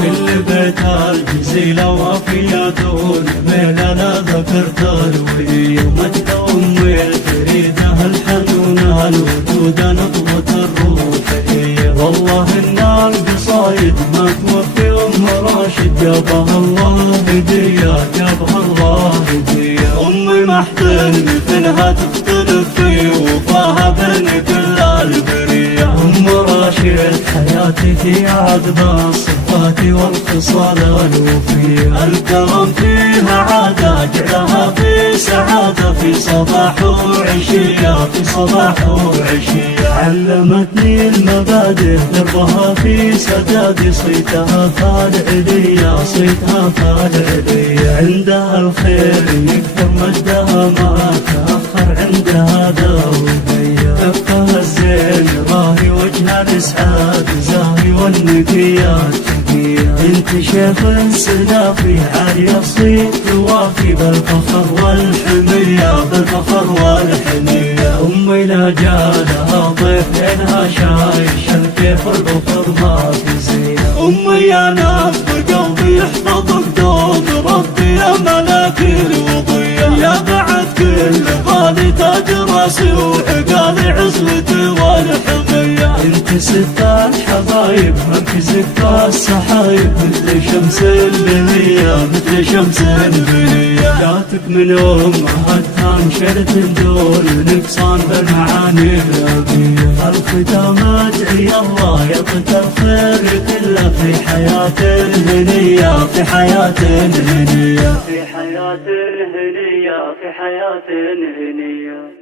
كل بيت الجزيلة وفياتون بيننا ذكرت الوهية مجد أمي الفريدة الحنونة الودودة نبضة الروحية. والله إن القصايد ما توفي أم راشد جابها الله هدية جابها الله هدية. أمي محتل مثلها تختلف في وفاها بين كل البرية. أم راشد حياتي في عذب الصفات والخصال الوفية. الكرم فيها عادة جعلها في سعادة في صباح وعشية في صباح وعشية. علمتني المبادئ دربها في سداد صيتها فالعليا صيتها فالعليا. عندها الخير يكثر مجدها ما تأخر عندها ذوقية. كفها الزين راهي وجهها الإسعاد زاهي والنقيات تقية. انت شيخ السلافي عالي الصيت توافي بالفخر والحمية بالفخر والحمية. أمي لا جالها ضيف عينها شايش الكيف البخر ما في زينة. أمي يا ناس بقلبي يحفظك دوم ربي يا ملاك الوضية. يا بعد كل غالي تاج راسي وعقالي عزلتي والحمية. انت ست الحبايب مركزك السحايب مثل شمس البنية مثل شمس البنية. جاتك من امهاتها انشرت الدول نقصان بالمعاني الابية. الختام ادعي الله يلقت الخير كله في حياة الهنية في حياة الهنية في حياة الهنية في حياة الهنية.